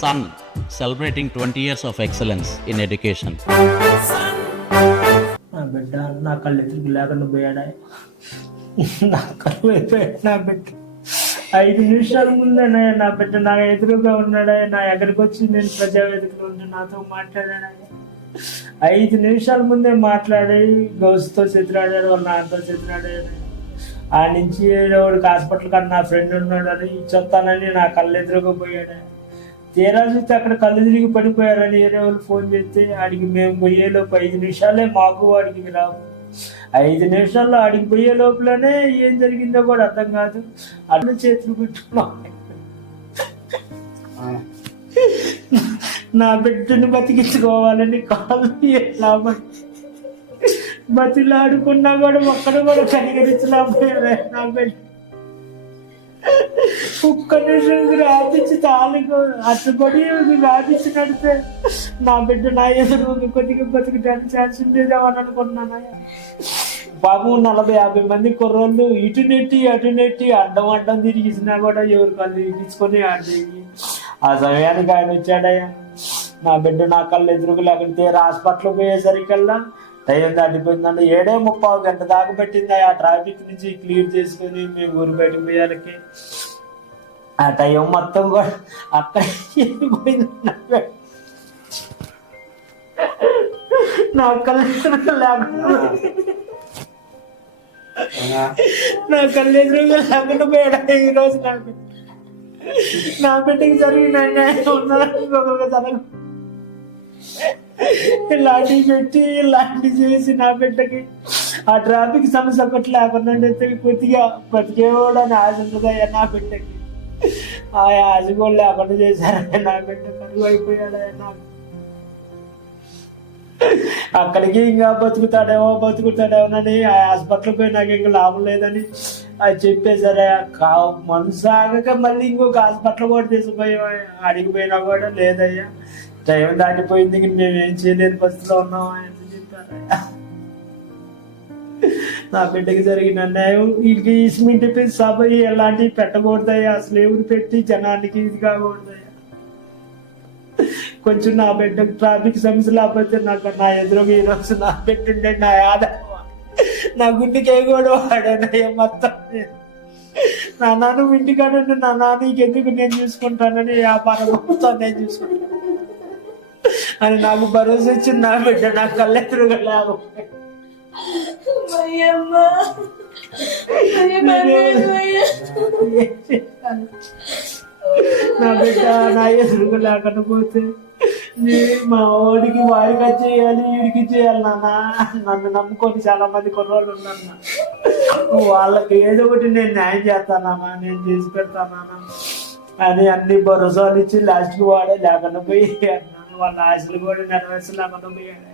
son celebrating 20 years of excellence in education. నా బిడ్డ నా కళ్ళు ఎదురుకు లేకుండా పోయాడా, నా కళ్ళు అయిపోయాడు. నా బిడ్డ 5 నిమిషాల ముందే నా బిడ్డ నా ఎదురుగా ఉన్నాడా, నా ఎక్కడికి వచ్చి నేను ప్రజావేదికలో ఉండి నాతో మాట్లాడాడా. 5 నిమిషాల ముందే మాట్లాడి గౌస్తో చెతిరాడాడు, వాళ్ళ నాన్నతో చెతిరాడాడు. ఆ నుంచి వాడికి హాస్పిటల్ కన్నా నా ఫ్రెండ్ ఉన్నాడని చెప్తానని నా కళ్ళు ఎదురుగా పోయాడు. తీరా చూస్తే అక్కడ కళ్ళు తిరిగి పడిపోయారని వేరే వాళ్ళు ఫోన్ చేస్తే ఆడికి మేము పోయేలోపు 5 నిమిషాలే మాకు వాడికి రావు. 5 నిమిషాల్లో ఆడికి పోయే లోపలనే ఏం జరిగిందో కూడా అర్థం కాదు. అట్లా చేతులు పెట్టుకున్నాం. నా బిడ్డను బతికించుకోవాలని కాళ్ళు ఎలా బతిలాడుకున్నా కూడా ఒక్కడు కూడా కనికరించలేకపోయారు. నా బిడ్డ ఒక్క నిమిషం రాపించి తాళుకు అట్టుబడి రాపించి నడితే నా బిడ్డ నా ఎదురు కొద్దిగా బతికడానికి ఛాన్స్ ఉండేదేమో అని అనుకున్నాను. బాబు 40-50 మంది కుర్రోళ్ళు ఇటు నెట్టి అటు నెట్టి అడ్డం తిరిగిసినా కూడా ఎవరు కళ్ళు ఇప్పించుకొని ఆడేది. ఆ సమయానికి ఆయన వచ్చాడయ్యా. నా బిడ్డ నా కళ్ళు ఎదురుకు లేకపోతే హాస్పిటల్ పోయేసరికల్లా టైం దాటిపోయిందండి. 7:30 గంట దాకా పెట్టింది ఆ ట్రాఫిక్ నుంచి క్లియర్ చేసుకొని మేము ఊరు బయటకు పోయాలకి. ఆ టైం మొత్తం కూడా అక్కడ పోయింది. నా కళ్ళు ఎదురుగా లేకుండా పోయాడు ఈరోజు. నా బిడ్డకి జరిగిన ఒకరికి జరగ ఇలాంటి పెట్టి ఇలాంటి చేసి నా బిడ్డకి ఆ ట్రాఫిక్ సమస్య ఒకటి లేకుండా కొద్దిగా బతికేవాడని ఆశ ఉంటుందయ్యా నా బిడ్డకి. ఆ ఆశ కూడా లేకుండా చేశారయ్యా. నా బిడ్డ కరువు అయిపోయాడయ్యా. నాకు అక్కడికి ఇంకా బతుకుతాడేమోనని ఆ హాస్పిటల్ పోయి నాకు ఇంకా లాభం లేదని అది చెప్పేసరే మనసు ఆగక మళ్ళీ ఇంకొక హాస్పిటల్ కూడా తీసుకుపోయి అడిగిపోయినా కూడా లేదయ్యా, టైం దాటిపోయింది, మేమేం చేయలేని పరిస్థితిలో ఉన్నాం అని చెప్పారయ్యా. నా బిడ్డకి జరిగిన అన్యాయం ఇంక ఈ సిమెంట్ సభ ఎలాంటివి పెట్టకూడదయ్యా. అసలు ఎవరు పెట్టి జనానికి ఇది కాకూడదయ్యా. కొంచెం నా బిడ్డకు ట్రాఫిక్ సమస్య లేకపోతే నాకు నా ఎదురుగా ఈరోజు నా బిడ్డ నా ఆధారం నా గుండెకి కూడా వాడానయ్యా. మొత్తం నా నాన్న ఇంటికాడంటే నా నాన్నకి ఎందుకు నేను చూసుకుంటానని వ్యాపారం మొత్తం నేను చూసుకుంటాను అని నాకు భరోసా ఇచ్చింది నా బిడ్డ. నా కళ్ళెదురుగా లేవు. నా బిడ్డ నా ఎదురుగా లేకపోతే మా వాడికి చేయాలి, వీడికి చేయాలి నాన్న. నన్ను నమ్ముకొని చాలా మంది కుర్రోళ్ళు ఉన్నా. వాళ్ళకి ఏదో ఒకటి నేను న్యాయం చేస్తానా, నేను చేసి పెడతానా అని అన్ని భరోసాలు ఇచ్చి లాస్ట్కి వాడే లేకుండా పోయి అన్నాను. వాళ్ళ ఆశలు కూడా నెరవేర్చలేకుండా పోయాడు.